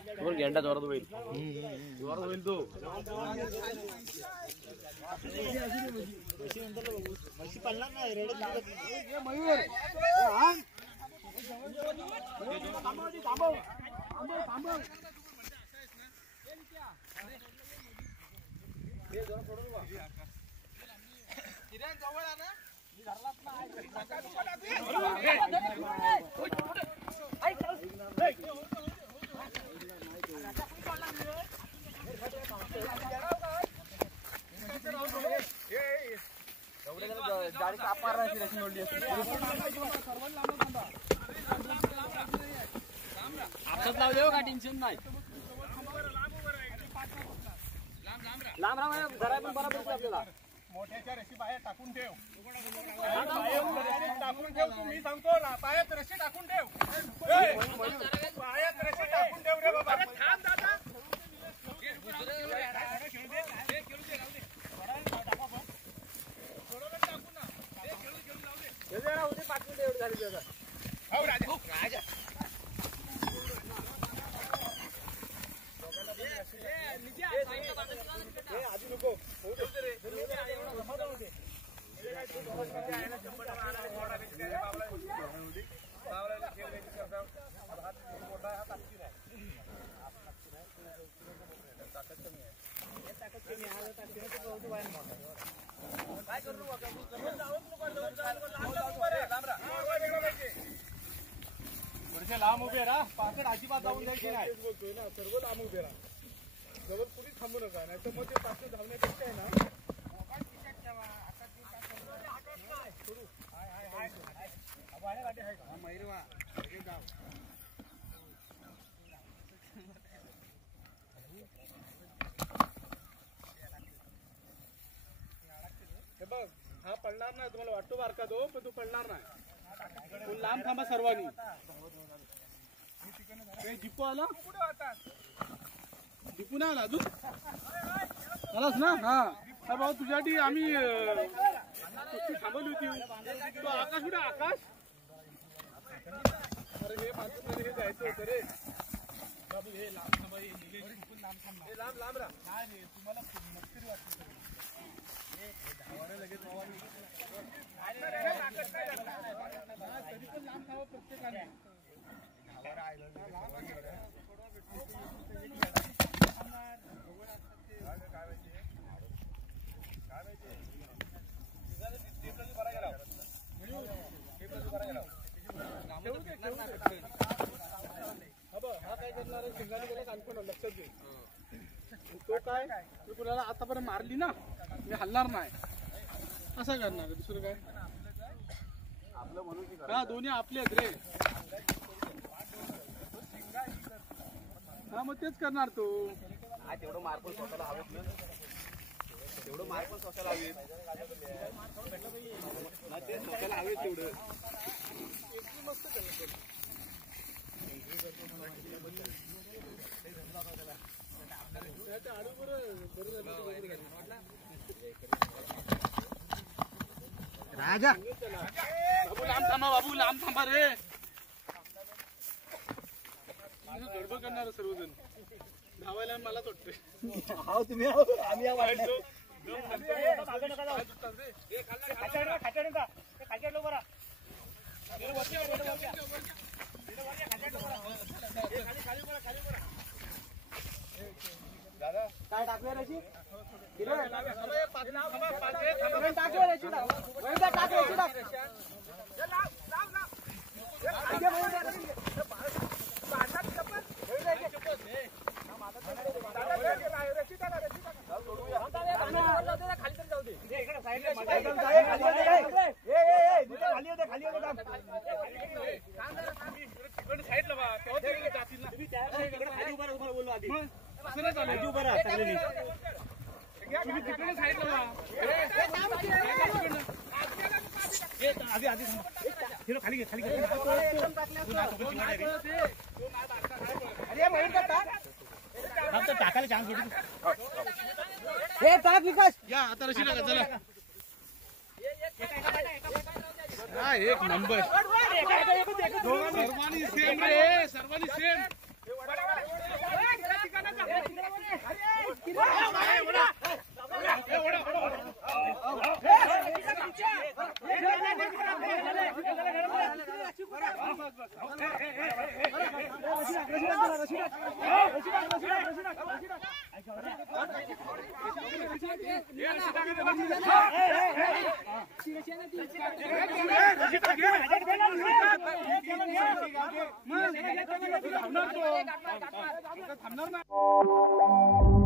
गेंडा जोरात होईल जोरात होईल तो आपसात लावले हो का टेन्शन नाही लांब राम जरा पण बरोबर आपल्याला मोठ्याच्या रशी बाहेर टाकून ठेव टाकून ठेव तू मी सांगतो पायात रशी टाकून ठेव पायात रशी टाकून ठेव रे बाबा थांब दादा आधी नको लांब उभे राहा पाकड अजिबात जाऊन द्यायची नाही बोलतोय ना सर्व लांब उभे राहा जवळ कुठे थांबू नका नाही तर मग ते पाकड धावण्यापेक्षा आहे ना हे बघ हा पडणार नाही तुम्हाला वाटतो बारका तो पण तू पडणार नाही तू लांब थांबा सर्वांनी दीपू आला दीपू नाही आला अजून आलास ना हा भाऊ तुझ्यासाठी आम्ही थांबवली होती तो आकाश कुठे आकाश अरे हे माणसं हे जायचं होतं रे बाबू हे लांब थांबा हे लांब लांब राहा नाही रे तुम्हाला नक्की वाटतं लगेच तरी पण लांब खावं प्रत्येकाने हा काय करणार आहे शिंगाने त्याला कानपण लक्षात घे तो काय तू कुणाला आतापर्यंत मारली ना मी हलणार नाही असं करणार दुसरं काय हा दोन्ही आपले आहेत रे हा मग तेच करणार तो तेवढं मार पण स्वतःला हवेत ना तेवढं मार पण स्वतःला हवेत ते स्वतःला हवेत तेवढं मस्त राजा बाबू लांब थांबा बाबू लांब थांबा रे गडबड करणार सर्वजण धावायला मला वाटतंय तुम्ही आम्ही काय टाकलं रशी खाली खाली टाकायला चान्स विकास या आता रशी टाका चला हा एक नंबर सर्वांनी सेम रे सर्वांनी सेम थांबणार नाही.